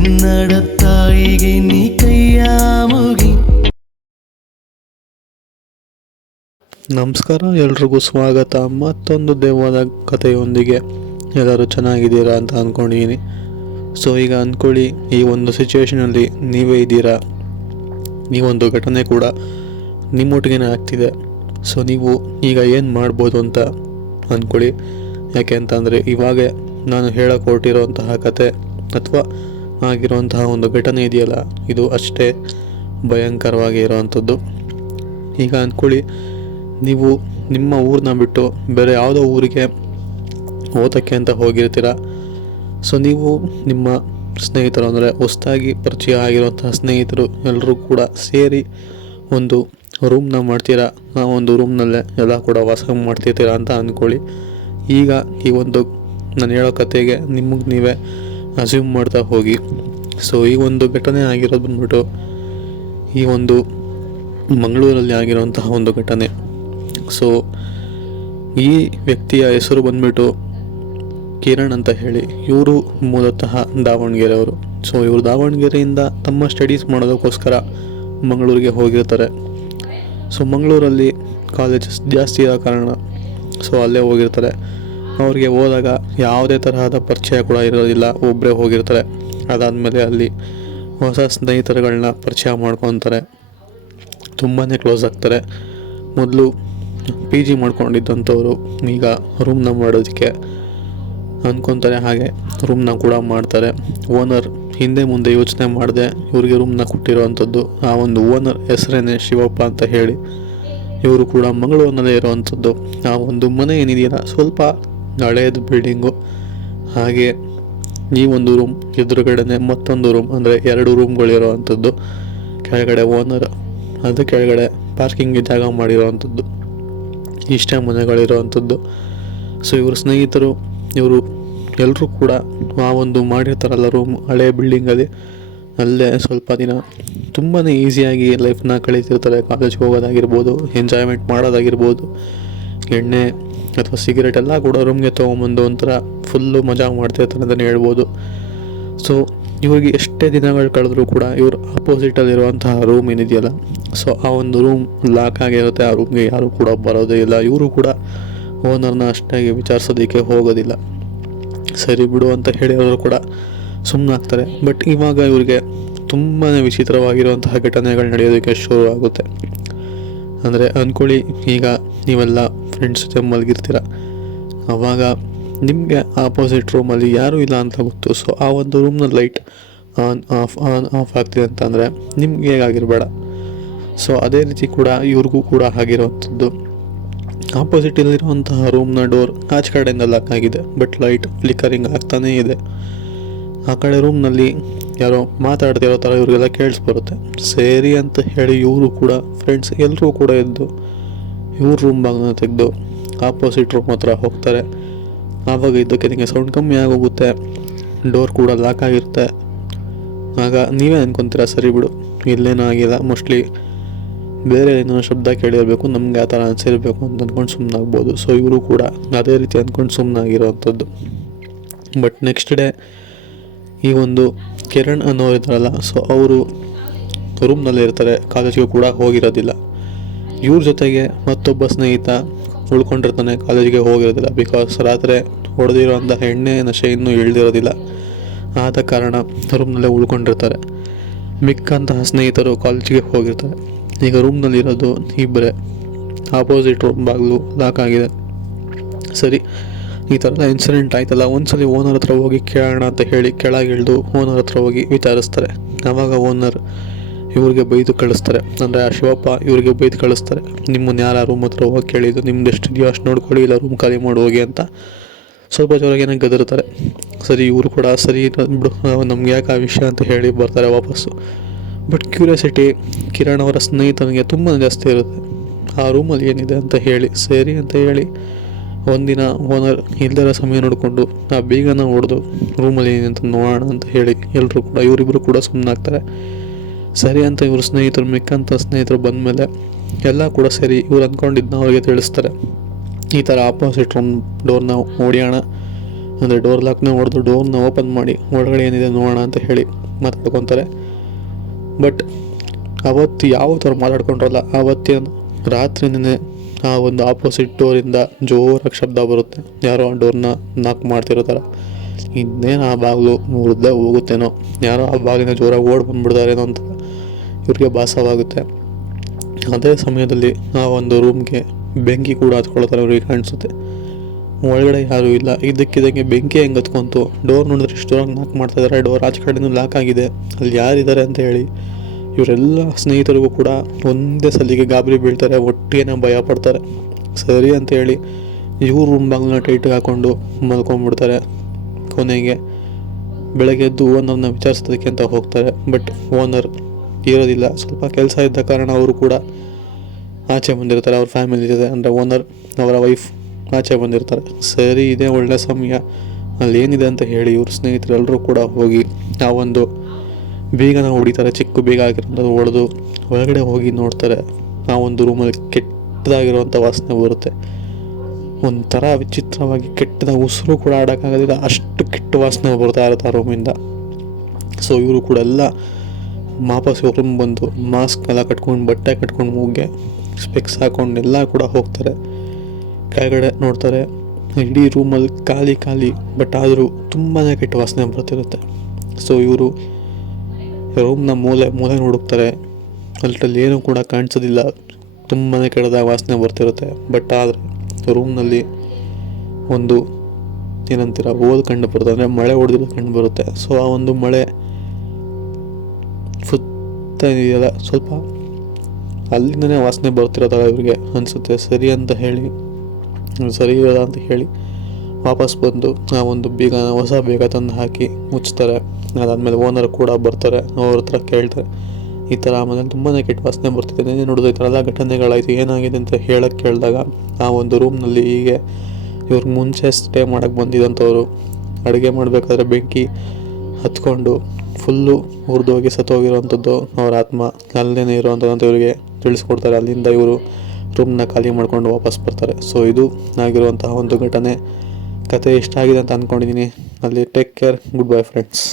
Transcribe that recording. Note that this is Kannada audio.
ಕನ್ನಡ ತಾಯಿಗೆ ನೀ ಕೈಯ ಮುಗಿ. ನಮಸ್ಕಾರ, ಎಲ್ರಿಗೂ ಸ್ವಾಗತ. ಮತ್ತೊಂದು ದೆವ್ವದ ಕಥೆಯೊಂದಿಗೆ. ಎಲ್ಲರೂ ಚೆನ್ನಾಗಿದ್ದೀರಾ ಅಂತ ಅಂದ್ಕೊಂಡಿದ್ದೀನಿ. ಸೊ ಈಗ ಅಂದ್ಕೊಳ್ಳಿ, ಈ ಒಂದು ಸಿಚುವೇಷನಲ್ಲಿ ನೀವೇ ಇದ್ದೀರಾ. ಈ ಒಂದು ಘಟನೆ ಕೂಡ ನಿಮ್ಮೊಟ್ಟಿಗೆ ಆಗ್ತಿದೆ. ಸೊ ನೀವು ಈಗ ಏನು ಮಾಡ್ಬೋದು ಅಂತ ಅಂದ್ಕೊಳ್ಳಿ. ಯಾಕೆ ಅಂತಂದರೆ ಇವಾಗ ನಾನು ಹೇಳಕ್ಕೆ ಹೊರಟಿರೋಂತಹ ಕತೆ ಅಥವಾ ಆಗಿರುವಂತಹ ಒಂದು ಘಟನೆ ಇದೆಯಲ್ಲ, ಇದು ಅಷ್ಟೇ ಭಯಂಕರವಾಗಿ ಇರೋವಂಥದ್ದು. ಈಗ ಅಂದ್ಕೊಳ್ಳಿ, ನೀವು ನಿಮ್ಮ ಊರನ್ನ ಬಿಟ್ಟು ಬೇರೆ ಯಾವುದೋ ಊರಿಗೆ ಓದೋಕ್ಕೆ ಅಂತ ಹೋಗಿರ್ತೀರ. ಸೊ ನೀವು ನಿಮ್ಮ ಸ್ನೇಹಿತರು, ಅಂದರೆ ಹೊಸದಾಗಿ ಪರಿಚಯ ಆಗಿರುವಂತಹ ಸ್ನೇಹಿತರು ಎಲ್ಲರೂ ಕೂಡ ಸೇರಿ ಒಂದು ರೂಮ್ನ ಮಾಡ್ತೀರಾ. ಆ ಒಂದು ರೂಮ್ನಲ್ಲೇ ಎಲ್ಲ ಕೂಡ ವಾಸ ಮಾಡ್ತಿರ್ತೀರ ಅಂತ ಅಂದ್ಕೊಳ್ಳಿ. ಈಗ ಈ ಒಂದು ನಾನು ಹೇಳೋ ಕತೆಗೆ ನಿಮಗೆ ನೀವೇ ಅಸ್ಯೂಮ್ ಮಾಡ್ತಾ ಹೋಗಿ. ಸೊ ಈ ಒಂದು ಘಟನೆ ಆಗಿರೋದು ಬಂದ್ಬಿಟ್ಟು ಈ ಒಂದು ಮಂಗಳೂರಲ್ಲಿ ಆಗಿರುವಂತಹ ಒಂದು ಘಟನೆ. ಸೊ ಈ ವ್ಯಕ್ತಿಯ ಹೆಸರು ಬಂದ್ಬಿಟ್ಟು ಕಿರಣ್ ಅಂತ ಹೇಳಿ. ಇವರು ಮೂಲತಃ ದಾವಣಗೆರೆಯವರು. ಸೊ ಇವರು ದಾವಣಗೆರೆಯಿಂದ ತಮ್ಮ ಸ್ಟಡೀಸ್ ಮಾಡೋದಕ್ಕೋಸ್ಕರ ಮಂಗಳೂರಿಗೆ ಹೋಗಿರ್ತಾರೆ. ಸೊ ಮಂಗಳೂರಲ್ಲಿ ಕಾಲೇಜಸ್ ಜಾಸ್ತಿ ಇರೋ ಕಾರಣ ಸೊ ಅಲ್ಲೇ ಹೋಗಿರ್ತಾರೆ. ಅವ್ರಿಗೆ ಹೋದಾಗ ಯಾವುದೇ ತರಹದ ಪರಿಚಯ ಕೂಡ ಇರೋದಿಲ್ಲ, ಒಬ್ಬರೇ ಹೋಗಿರ್ತಾರೆ. ಅದಾದಮೇಲೆ ಅಲ್ಲಿ ಹೊಸ ಸ್ನೇಹಿತರುಗಳನ್ನ ಪರಿಚಯ ಮಾಡ್ಕೊತಾರೆ, ತುಂಬಾ ಕ್ಲೋಸ್ ಆಗ್ತಾರೆ. ಮೊದಲು PG ಮಾಡ್ಕೊಂಡಿದ್ದಂಥವ್ರು ಈಗ ರೂಮ್ನ ಮಾಡೋದಕ್ಕೆ ಅಂದ್ಕೊತಾರೆ. ಹಾಗೆ ರೂಮ್ನ ಕೂಡ ಮಾಡ್ತಾರೆ. ಓನರ್ ಹಿಂದೆ ಮುಂದೆ ಯೋಚನೆ ಮಾಡದೆ ಇವ್ರಿಗೆ ರೂಮ್ನ ಕೊಟ್ಟಿರೋವಂಥದ್ದು. ಆ ಒಂದು ಓನರ್ ಹೆಸರೇನೆ ಶಿವಪ್ಪ ಅಂತ ಹೇಳಿ. ಇವರು ಕೂಡ ಮಂಗಳೂರಿನಲ್ಲೇ ಇರೋವಂಥದ್ದು. ಆ ಒಂದು ಮನೆ ಏನಿದೆಯಲ್ಲ, ಸ್ವಲ್ಪ ಹಳೆಯದು ಬಿಲ್ಡಿಂಗು. ಹಾಗೆ ಈ ಒಂದು ರೂಮ್ ಎದುರುಗಡೆನೆ ಮತ್ತೊಂದು ರೂಮ್, ಅಂದರೆ 2 ರೂಮ್ಗಳಿರೋ ಅಂಥದ್ದು. ಕೆಳಗಡೆ ಓನರ್, ಅದು ಕೆಳಗಡೆ ಪಾರ್ಕಿಂಗ್ಗೆ ಜಾಗ ಮಾಡಿರೋವಂಥದ್ದು. ಇಷ್ಟೇ ಮನೆಗಳಿರೋವಂಥದ್ದು. ಸೊ ಇವರು ಸ್ನೇಹಿತರು, ಇವರು ಎಲ್ಲರೂ ಕೂಡ ಆ ಒಂದು ಮಾಡಿರ್ತಾರಲ್ಲ ರೂಮ್, ಹಳೆ ಬಿಲ್ಡಿಂಗಲ್ಲಿ, ಅಲ್ಲೇ ಸ್ವಲ್ಪ ದಿನ ತುಂಬಾ ಈಸಿಯಾಗಿ ಲೈಫ್ನ ಕಳೀತಿರ್ತಾರೆ. ಕಾಲೇಜ್ಗೆ ಹೋಗೋದಾಗಿರ್ಬೋದು, ಎಂಜಾಯ್ಮೆಂಟ್ ಮಾಡೋದಾಗಿರ್ಬೋದು, ಎಣ್ಣೆ ಅಥವಾ ಸಿಗರೇಟ್ ಎಲ್ಲ ಕೂಡ ರೂಮ್ಗೆ ತೊಗೊಂಬಂದು ಒಂಥರ ಫುಲ್ಲು ಮಜಾ ಮಾಡ್ತಿರ್ತಾರೆ ಅಂತಲೇ ಹೇಳ್ಬೋದು. ಸೊ ಇವ್ರಿಗೆ ಎಷ್ಟೇ ದಿನಗಳು ಕಳೆದ್ರೂ ಕೂಡ ಇವರು ಅಪೋಸಿಟಲ್ಲಿರುವಂತಹ ರೂಮ್ ಏನಿದೆಯಲ್ಲ, ಸೊ ಆ ಒಂದು ರೂಮ್ ಲಾಕ್ ಆಗಿರುತ್ತೆ. ಆ ರೂಮ್ಗೆ ಯಾರೂ ಕೂಡ ಬರೋದೇ ಇಲ್ಲ. ಇವರು ಕೂಡ ಓನರ್ನ ಅಷ್ಟಾಗಿ ವಿಚಾರಿಸೋದಕ್ಕೆ ಹೋಗೋದಿಲ್ಲ. ಸರಿ ಬಿಡು ಅಂತ ಹೇಳಿ ಅವರು ಕೂಡ ಸುಮ್ಮನಾಗ್ತಾರೆ. ಬಟ್ ಇವಾಗ ಇವ್ರಿಗೆ ತುಂಬಾ ವಿಚಿತ್ರವಾಗಿರುವಂತಹ ಘಟನೆಗಳು ನಡೆಯೋದಕ್ಕೆ ಶುರು ಆಗುತ್ತೆ. ಅಂದರೆ ಅಂದ್ಕೊಳ್ಳಿ, ಈಗ ನೀವೆಲ್ಲ ಫ್ರೆಂಡ್ಸ್ ಜೊತೆ ಮಲಗಿರ್ತೀರ. ಆವಾಗ ನಿಮಗೆ ಆಪೋಸಿಟ್ ರೂಮಲ್ಲಿ ಯಾರೂ ಇಲ್ಲ ಅಂತ ಗೊತ್ತು. ಸೊ ಆ ಒಂದು ರೂಮ್ನ ಲೈಟ್ ಆನ್ ಆಫ್ ಆಗ್ತಿದೆ ಅಂತಂದರೆ ನಿಮ್ಗೆ ಹೇಗಾಗಿರಬೇಡ. ಸೊ ಅದೇ ರೀತಿ ಕೂಡ ಇವ್ರಿಗೂ ಕೂಡ ಆಗಿರುವಂಥದ್ದು. ಆಪೋಸಿಟಲ್ಲಿರುವಂತಹ ರೂಮ್ನ ಡೋರ್ ಆಚೆ ಕಡೆಯಿಂದ ಲಾಕ್ ಆಗಿದೆ, ಬಟ್ ಲೈಟ್ ಫ್ಲಿಕರಿಂಗ್ ಆಗ್ತಾನೇ ಇದೆ. ಆ ಕಡೆ ರೂಮ್ನಲ್ಲಿ ಯಾರೋ ಮಾತಾಡ್ತಿರೋ ಥರ ಇವ್ರಿಗೆಲ್ಲ ಕೇಳಿಸ್ಬರುತ್ತೆ. ಸರಿ ಅಂತ ಹೇಳಿ ಇವರು ಕೂಡ ಫ್ರೆಂಡ್ಸ್ ಎಲ್ಲರೂ ಕೂಡ ಎದ್ದು ಇವ್ರ ರೂಮ್ ಬಾಗಿನ ತೆಗೆದು ಆಪೋಸಿಟ್ ರೂಮ್ ಹತ್ರ ಹೋಗ್ತಾರೆ. ಆವಾಗ ಇದ್ದಕ್ಕೆ ನಿಮಗೆ ಸೌಂಡ್ ಕಮ್ಮಿ ಆಗೋಗುತ್ತೆ, ಡೋರ್ ಕೂಡ ಲಾಕ್ ಆಗಿರುತ್ತೆ. ಆಗ ನೀವೇ ಅಂದ್ಕೊತೀರ, ಸರಿ ಬಿಡು ಇಲ್ಲೇನೂ ಆಗಿಲ್ಲ, ಮೋಸ್ಟ್ಲಿ ಬೇರೆ ಏನೋ ಶಬ್ದ ಕೇಳಿರಬೇಕು, ನಮಗೆ ಆ ಥರ ಅನಿಸಿರಬೇಕು ಅಂತ ಅಂದ್ಕೊಂಡು ಸುಮ್ಮನಾಗ್ಬೋದು. ಸೊ ಇವರು ಕೂಡ ಅದೇ ರೀತಿ ಅಂದ್ಕೊಂಡು ಸುಮ್ಮನಾಗಿರೋವಂಥದ್ದು. ಬಟ್ ನೆಕ್ಸ್ಟ್ ಡೇ ಈ ಒಂದು ಕಿರಣ್ ಅನ್ನೋರು ಇದ್ದಾರಲ್ಲ, ಸೊ ಅವರು ರೂಮ್ನಲ್ಲೇ ಇರ್ತಾರೆ, ಕಾಲೇಜ್ಗೆ ಕೂಡ ಹೋಗಿರೋದಿಲ್ಲ. ಇವ್ರ ಜೊತೆಗೆ ಮತ್ತೊಬ್ಬ ಸ್ನೇಹಿತ ಉಳ್ಕೊಂಡಿರ್ತಾನೆ, ಕಾಲೇಜಿಗೆ ಹೋಗಿರೋದಿಲ್ಲ. ಬಿಕಾಸ್ ರಾತ್ರಿ ಹೊಡೆದಿರೋಂಥ ಎಣ್ಣೆ ನಶೆ ಇನ್ನೂ ಇಳಿದಿರೋದಿಲ್ಲ. ಆದ ಕಾರಣ ರೂಮ್ನಲ್ಲೇ ಉಳ್ಕೊಂಡಿರ್ತಾರೆ. ಮಿಕ್ಕಂತಹ ಸ್ನೇಹಿತರು ಕಾಲೇಜಿಗೆ ಹೋಗಿರ್ತಾರೆ. ಈಗ ರೂಮ್ನಲ್ಲಿರೋದು ಇಬ್ಬರೇ. ಆಪೋಸಿಟ್ ರೂಮ್ ಬಾಗಿಲು ಲಾಕ್ ಆಗಿದೆ. ಸರಿ, ಈ ಥರದ ಇನ್ಸಿಡೆಂಟ್ ಆಯ್ತಲ್ಲ, ಒಂದ್ಸಲಿ ಓನರ್ ಹತ್ರ ಹೋಗಿ ಕೇಳೋಣ ಅಂತ ಹೇಳಿ ಕೆಳಗಿಳಿದು ಓನರ್ ಹತ್ರ ಹೋಗಿ ವಿಚಾರಿಸ್ತಾರೆ. ಆವಾಗ ಓನರ್ ಇವ್ರಿಗೆ ಬೈದು ಕಳಿಸ್ತಾರೆ. ಅಂದರೆ ಆ ಶಿವಪ್ಪ ಇವ್ರಿಗೆ ಬೈದು ಕಳಿಸ್ತಾರೆ, ನಿಮ್ಮನ್ನು ಯಾರು ರೂಮ್ ಹತ್ರ ಹೋಗಿ ಕೇಳಿದ್ದು, ನಿಮ್ದು ಎಷ್ಟಿದೆಯೋ ಅಷ್ಟು ನೋಡ್ಕೊಳ್ಳಿ, ಇಲ್ಲ ರೂಮ್ ಖಾಲಿ ಮಾಡಿ ಹೋಗಿ ಅಂತ ಸ್ವಲ್ಪ ಜೋರಾಗೇನೆ ಗದರ್ತಾರೆ. ಸರಿ, ಇವರು ಕೂಡ ಸರಿ ಬಿಡು, ನಮ್ಗೆ ಯಾಕೆ ಆ ವಿಷಯ ಅಂತ ಹೇಳಿ ಬರ್ತಾರೆ ವಾಪಸ್ಸು. ಬಟ್ ಕ್ಯೂರಿಯಾಸಿಟಿ ಕಿರಣ್ ಅವರ ಸ್ನೇಹಿತನಿಗೆ ತುಂಬ ಜಾಸ್ತಿ ಇರುತ್ತೆ, ಆ ರೂಮಲ್ಲಿ ಏನಿದೆ ಅಂತ ಹೇಳಿ. ಸರಿ ಅಂತ ಹೇಳಿ ಒಂದಿನ ಓನರ್ ಇಲ್ಲದರ ಸಮಯ ನೋಡಿಕೊಂಡು ಆ ಬೀಗನ ಹೊಡೆದು ರೂಮಲ್ಲಿ ಏನಿದೆ ಅಂತ ನೋಡೋಣ ಅಂತ ಹೇಳಿ ಎಲ್ಲರೂ ಕೂಡ ಇವರಿಬ್ಬರು ಕೂಡ ಸುಮ್ಮನಾಗ್ತಾರೆ. ಸರಿ ಅಂತ ಇವ್ರ ಸ್ನೇಹಿತರು, ಮಿಕ್ಕಂಥ ಸ್ನೇಹಿತರು ಬಂದಮೇಲೆ ಎಲ್ಲ ಕೂಡ ಸೇರಿ ಇವ್ರು ಅಂದ್ಕೊಂಡಿದ್ದನ್ನ ಅವ್ರಿಗೆ ತಿಳಿಸ್ತಾರೆ. ಈ ಥರ ಆಪೋಸಿಟ್ ರೂಮ್ ಡೋರ್ನ ಹೊಡಿಯೋಣ ಅಂದರೆ ಡೋರ್ ಲಾಕ್ನ ಹೊಡೆದು ಡೋರ್ನ ಓಪನ್ ಮಾಡಿ ಒಳಗಡೆ ಏನಿದೆ ನೋಡೋಣ ಅಂತ ಹೇಳಿ ಮಾತಾಡ್ಕೊತಾರೆ. ಬಟ್ ಅವತ್ತು ಯಾವತ್ತು ಅವ್ರು ಮಾತಾಡ್ಕೊಂಡ್ರಲ್ಲ, ಆವತ್ತಿನ ರಾತ್ರಿನೇ ಆ ಒಂದು ಆಪೋಸಿಟ್ ಡೋರಿಂದ ಜೋರಾಗಿ ಶಬ್ದ ಬರುತ್ತೆ. ಯಾರೋ ಆ ಡೋರ್ನ ನಾಕ್ ಮಾಡ್ತಿರೋ ಥರ. ಇನ್ನೇನು ಆ ಬಾಗಿಲು ಮುರಿದೇ ಹೋಗುತ್ತೇನೋ, ಯಾರೋ ಆ ಬಾಗಿಲಿನ ಜೋರಾಗಿ ಓಡಿ ಬಂದುಬಿಡ್ತಾರೇನೋ ಅಂತ ಇವ್ರಿಗೆ ಭಾಸವಾಗುತ್ತೆ. ಅದೇ ಸಮಯದಲ್ಲಿ ಆ ಒಂದು ರೂಮ್ಗೆ ಬೆಂಕಿ ಕೂಡ ಹತ್ಕೊಳ್ತಾರೆ ಅವ್ರಿಗೆ ಕಾಣಿಸುತ್ತೆ. ಒಳಗಡೆ ಯಾರೂ ಇಲ್ಲ. ಇದಕ್ಕಿದಂಗೆ ಬೆಂಕಿ ಹೆಂಗೆ ಹತ್ಕೊಂತು, ಡೋರ್ ನೋಡಿದ್ರೆ ಇಷ್ಟು ದೂರ ನಾಕ್ ಮಾಡ್ತಾಯಿದ್ದಾರೆ, ಡೋರ್ ಆಚೆ ಕಡೆನೂ ಲಾಕ್ ಆಗಿದೆ, ಅಲ್ಲಿ ಯಾರಿದ್ದಾರೆ ಅಂತ ಹೇಳಿ ಇವರೆಲ್ಲ ಸ್ನೇಹಿತರಿಗೂ ಕೂಡ ಒಂದೇ ಸಲಿಗೆ ಗಾಬರಿ ಬೀಳ್ತಾರೆ, ಒಟ್ಟಿಗೆ ಭಯ ಪಡ್ತಾರೆ. ಸರಿ ಅಂತ ಹೇಳಿ ಇವ್ರು ರೂಮ್ ಬಾಗಿಲನ್ನ ಟೈಟಿಗೆ ಹಾಕ್ಕೊಂಡು ಮಲ್ಕೊಂಡ್ಬಿಡ್ತಾರೆ. ಕೊನೆಗೆ ಬೆಳಗ್ಗೆ ಎದ್ದು ಓನರ್ನ ವಿಚಾರಿಸೋದಕ್ಕೆ ಅಂತ ಹೋಗ್ತಾರೆ. ಬಟ್ ಓನರ್ ಇರೋದಿಲ್ಲ. ಸ್ವಲ್ಪ ಕೆಲಸ ಇದ್ದ ಕಾರಣ ಅವರು ಕೂಡ ಆಚೆ ಬಂದಿರ್ತಾರೆ. ಅವ್ರ ಫ್ಯಾಮಿಲಿ ಜೊತೆ, ಅಂದರೆ ಓನರ್ ಅವರ ವೈಫ್ ಆಚೆ ಬಂದಿರ್ತಾರೆ. ಸರಿ, ಇದೇ ಒಳ್ಳೆ ಸಮಯ, ಅಲ್ಲೇನಿದೆ ಅಂತ ಹೇಳಿ ಇವ್ರ ಸ್ನೇಹಿತರೆಲ್ಲರೂ ಕೂಡ ಹೋಗಿ ಆ ಒಂದು ಬೀಗನ ಹೊಡಿತಾರೆ. ಚಿಕ್ಕ ಬೀಗ ಆಗಿರೋದು ಹೊಡೆದು ಒಳಗಡೆ ಹೋಗಿ ನೋಡ್ತಾರೆ. ಆ ಒಂದು ರೂಮಲ್ಲಿ ಕೆಟ್ಟದಾಗಿರುವಂಥ ವಾಸನೆ ಬರುತ್ತೆ. ಒಂಥರ ವಿಚಿತ್ರವಾಗಿ ಕೆಟ್ಟದ ಉಸಿರು ಕೂಡ ಆಡೋಕ್ಕಾಗೋದಿಲ್ಲ, ಅಷ್ಟು ಕೆಟ್ಟ ವಾಸನೆ ಬರ್ತಾ ಇರುತ್ತೆ ಆ ರೂಮಿಂದ. ಸೊ ಇವರು ಕೂಡ ಎಲ್ಲ ವಾಪಸ್ ರೂಮ್ ಬಂದು ಮಾಸ್ಕ್ ಎಲ್ಲ ಕಟ್ಕೊಂಡು, ಬಟ್ಟೆ ಕಟ್ಕೊಂಡು, ಮೂಗಿಗೆ ಸ್ಪೆಕ್ಸ್ ಹಾಕೊಂಡು ಎಲ್ಲ ಕೂಡ ಹೋಗ್ತಾರೆ. ಕೆಳಗಡೆ ನೋಡ್ತಾರೆ, ಇಡೀ ರೂಮಲ್ಲಿ ಖಾಲಿ ಖಾಲಿ, ಬಟ್ ಆದರೂ ತುಂಬಾ ಕೆಟ್ಟ ವಾಸನೆ ಬರ್ತಿರುತ್ತೆ. ಸೊ ಇವರು ರೂಮ್ನ ಮೂಲೆ ಹುಡುಕ್ತಾರೆ. ಅಲ್ಲಿ ಏನೂ ಕೂಡ ಕಾಣಿಸೋದಿಲ್ಲ, ತುಂಬಾ ಕೆಟ್ಟದಾಗ ವಾಸನೆ ಬರ್ತಿರುತ್ತೆ. ಬಟ್ ಆದರೆ ರೂಮ್ನಲ್ಲಿ ಒಂದು ಏನಂತೀರ ಓಲ್ ಕಂಡು ಬರುತ್ತೆ, ಅಂದರೆ ಮಳೆ ಹೊಡೆದಿರೋದು ಕಂಡು ಬರುತ್ತೆ. ಸೊ ಆ ಒಂದು ಮಳೆ ಸುತ್ತ ಇದೆಯಲ್ಲ, ಸ್ವಲ್ಪ ಅಲ್ಲಿಂದನೇ ವಾಸನೆ ಬರ್ತಿರೋದಾಗ ಇವ್ರಿಗೆ ಅನಿಸುತ್ತೆ. ಸರಿ ಇರೋಲ್ಲ ಅಂತ ಹೇಳಿ ವಾಪಸ್ ಬಂದು ಆ ಒಂದು ಹೊಸ ಬೀಗ ತಂದು ಹಾಕಿ ಮುಚ್ತಾರೆ. ಅದಾದಮೇಲೆ ಓನರ್ ಕೂಡ ಬರ್ತಾರೆ. ಅವ್ರ ಹತ್ರ ಕೇಳ್ತಾರೆ, ಈ ಥರ ಆಮೇಲೆ ತುಂಬಾ ಕೆಟ್ಟ ವಾಸನೆ ಬರ್ತಿದೆ, ನೀನೇ ನೋಡಿದ್ರೆ ಈ ಥರ ಎಲ್ಲ ಘಟನೆಗಳಾಯಿತು, ಏನಾಗಿದೆ ಅಂತ ಕೇಳಿದಾಗ ಆ ಒಂದು ರೂಮ್ನಲ್ಲಿ ಹೀಗೆ ಇವ್ರಿಗೆ ಮುಂಚೆ ಸ್ಟೇ ಮಾಡೋಕ್ಕೆ ಬಂದಿದ್ದಂಥವ್ರು ಅಡುಗೆ ಮಾಡಬೇಕಾದ್ರೆ ಬೆಂಕಿ ಹತ್ಕೊಂಡು ಫುಲ್ಲು ಹುರಿದೋಗಿ ಸತ್ತೋಗಿರೋವಂಥದ್ದು ಅವ್ರ ಆತ್ಮ ಅಲ್ಲೇ ಇರೋವಂಥದ್ದು ಅಂತ ಇವರಿಗೆ ತಿಳಿಸ್ಕೊಡ್ತಾರೆ. ಅಲ್ಲಿಂದ ಇವರು ರೂಮ್ನ ಖಾಲಿ ಮಾಡ್ಕೊಂಡು ವಾಪಸ್ ಬರ್ತಾರೆ. ಸೊ ಇದು ಆಗಿರುವಂತಹ ಒಂದು ಘಟನೆ. ಕತೆ ಇಷ್ಟ ಆಗಿದೆ ಅಂತ ಅಂದ್ಕೊಂಡಿದ್ದೀನಿ. ಅಲ್ಲಿ take care, good bye friends.